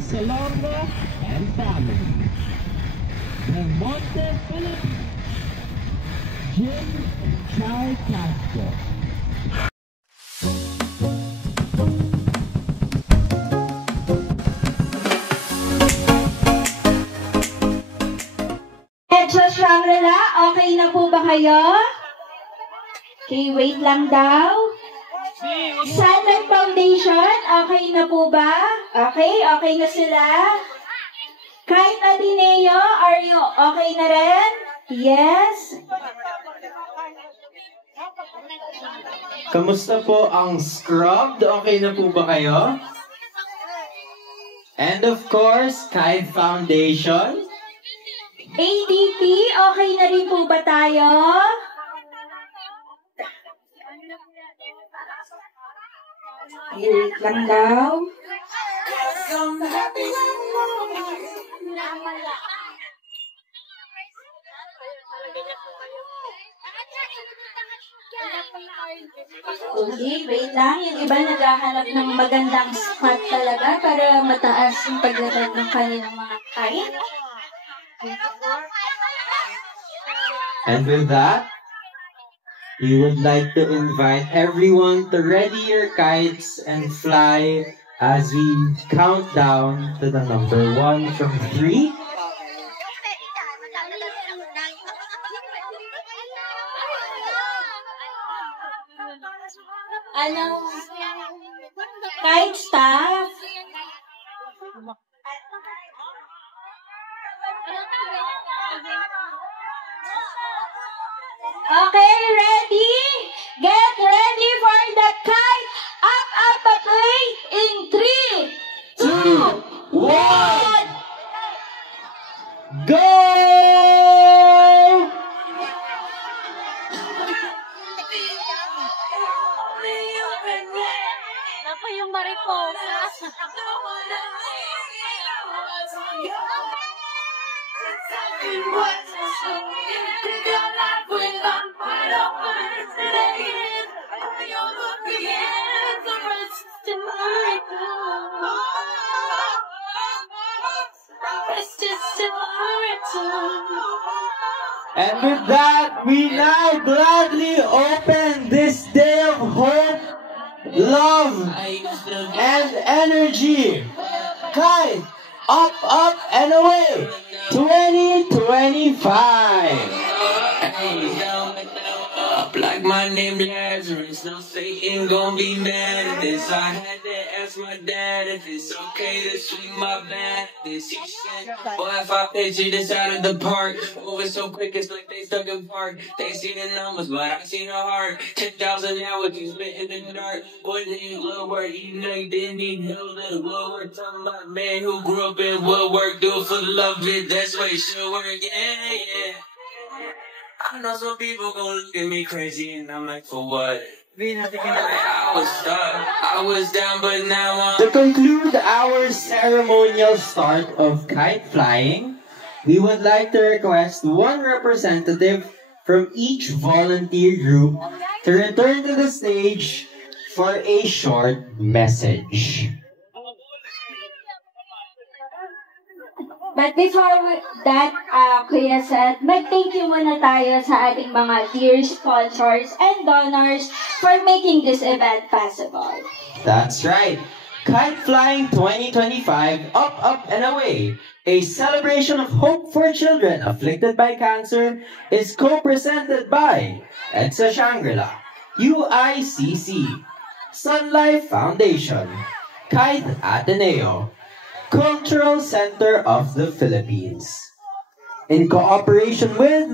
Salonga and family. Del Monte Philippines, Jim and Chai Castro. Sa Shangri-La, okay na po ba kayo? Okay, wait lang daw. Sunlight Foundation, okay na po ba? Okay, okay na sila. Kahit Ateneo, are you okay na rin? Yes? Kamusta po ang Scrubbed? Okay na po ba kayo? And of course, Kite Foundation. ADP, okay na rin po ba tayo? Wait lang daw. Okay, wait lang. Yung iba naghahanap ng magandang spot talaga para mataas yung paglatag ng kanilang mga kite. And with that, we would like to invite everyone to ready your kites and fly as we count down to the number 1 from 3. Ano? Kite staff? Okay, ready? Get ready for the kite up the plate in 3, 2, 1. Go! Apa yung mariposa? And with that, we now gladly open this day of hope, love, and energy. Kite, up, up, and away, 2025. Like my name Lazarus, no Satan gon' be mad at this. I had to ask my dad if it's okay to swing my bat. This he said, boy, if I pitch you this out of the park, moving so quick it's like they stuck in park. They see the numbers, but I see the heart. 10,000 hours you spent in the dark. Boy, name Woodwork, you know you didn't even know that Woodwork. Talking about a man who grew up in Woodwork, do it for the love of it. That's why it should work, yeah. I know some people gon' look at me crazy and I'm like, for what? I was stuck, I was down, but now I'm... To conclude our ceremonial start of kite flying, we would like to request one representative from each volunteer group to return to the stage for a short message. But before that, Kuya said, mag-thank you muna tayo sa ating mga dear sponsors and donors for making this event possible. That's right. Kite Flying 2025, Up, Up, and Away, a celebration of hope for children afflicted by cancer, is co-presented by EDSA Shangri-La, UICC, Sun Life Foundation, Kite Ateneo, Cultural Center of the Philippines, in cooperation with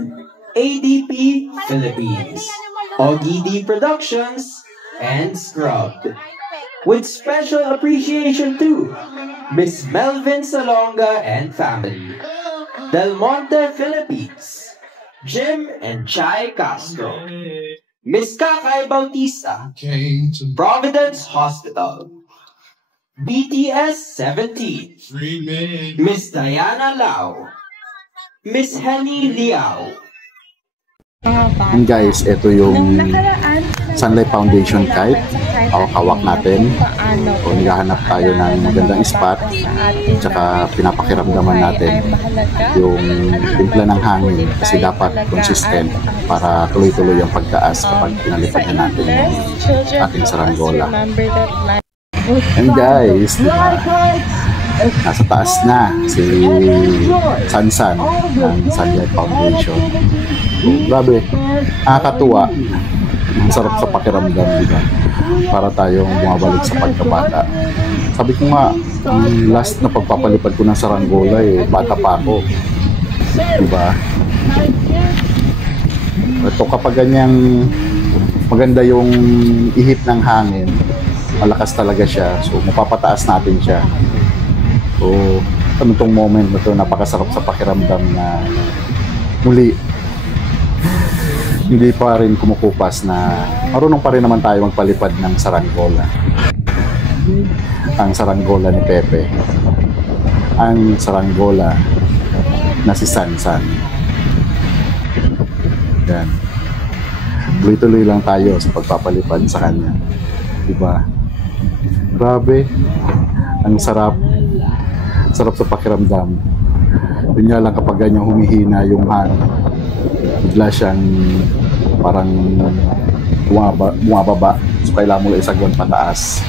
ADP Philippines, OGD Productions, and Scrubbed. With special appreciation to Miss Melvin Salonga and family, Del Monte Philippines, Jim and Chai Castro, Miss Kakay Bautista, Providence Hospital, BTS 17, Miss Diana Lau, Miss Henny Liao. And guys, ito yung Sunlight Foundation kite. hawak natin. O naghahanap tayo ng magandang spot. Tsaka pinapakiramdaman natin yung timpla ng hangin kasi dapat consistent para tuloy-tuloy ang pagtaas kapag pinalipad na natin yung ating saranggola. And guys, diba, nasa taas na si Sansan ng Sunlight Foundation. So, grabe, nakakatuwa. Ang sarap sa pakiramdam, diba? Para tayong bumabalik sa pagkabata. Sabi ko nga, last na pagpapalipad ko ng saranggola bata pa ako. Diba? Ito kapag ganyang maganda yung ihip ng hangin, malakas talaga siya. So, mapapataas natin siya. So, ano tong moment na to, napakasarap sa pakiramdam na muli, hindi pa rin kumukupas na marunong pa rin naman tayo magpalipad ng saranggola. Ang saranggola ni Pepe. Ang saranggola na si Sansan. Yan. Tuloy-tuloy lang tayo sa pagpapalipad sa kanya. Diba? Grabe. Ang sarap. Sarap sa pakiramdam. Yun nga lang kapag ganyan humihina yung hangin, bigla siyang parang bumababa. So kailangan mo lang isagwan pataas.